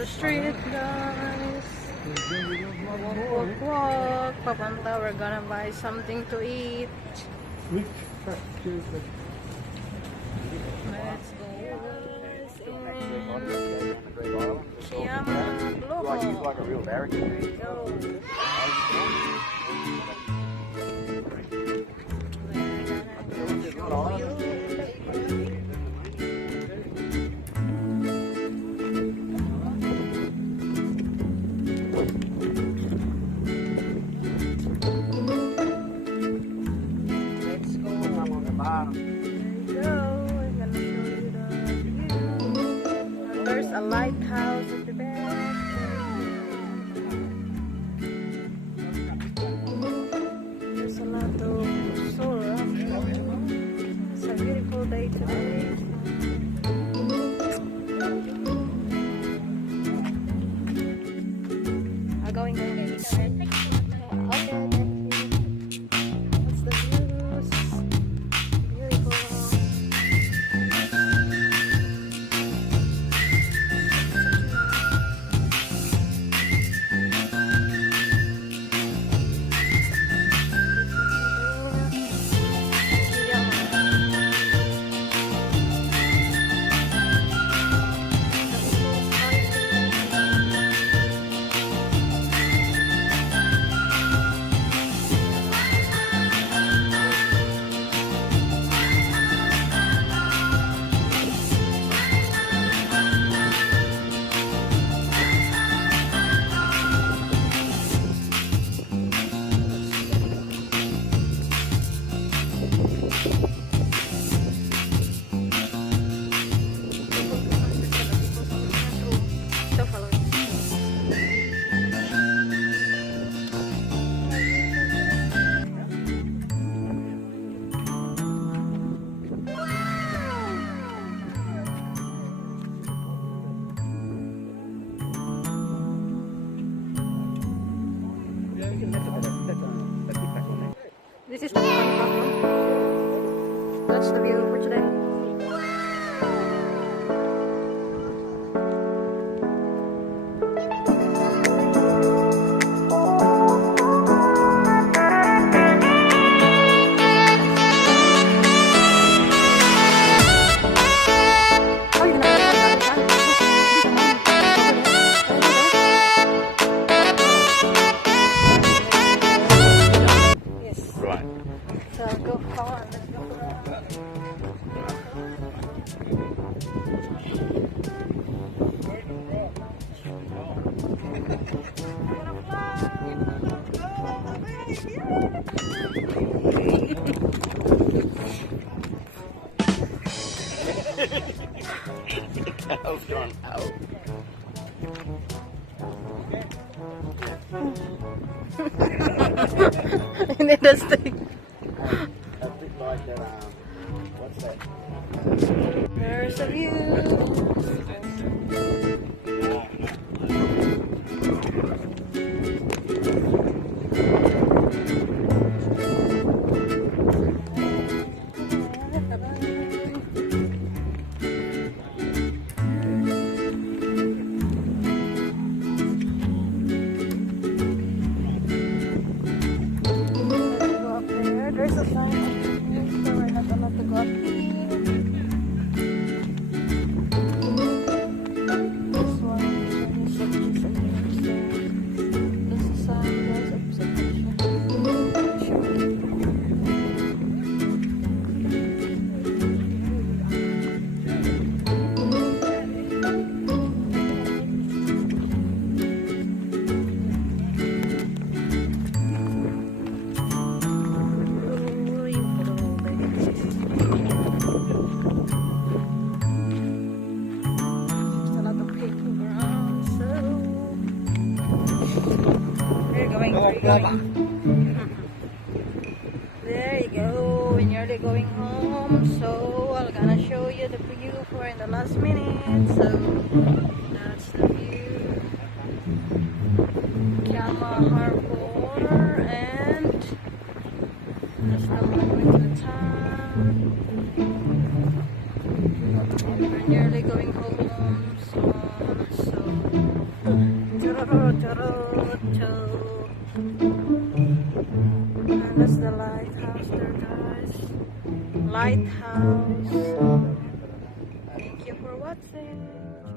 the street, guys. Walk. Papanta, we're gonna buy something to eat. Let's go. Kiama, Blowhole. Like a real American. There we go. There's a lighthouse at the back. There's a lot of solar. It's a beautiful day today. I'm going to get it. Okay, thank you. What's the views? Beautiful. This is the That's the view for today. Right. So go on, let's go The cow's gone out. And it does take. A bit like that, what's that? There's a view. There's a sign so we're not gonna go up here. This one is this is a sign, there's a There you go, we're nearly going home, so I'm gonna show you the view for in the last minute. So that's the view, Kiama Harbor, and that's the one going to the town. And we're nearly going home, so And that's the lighthouse there, guys. Lighthouse. Thank you for watching.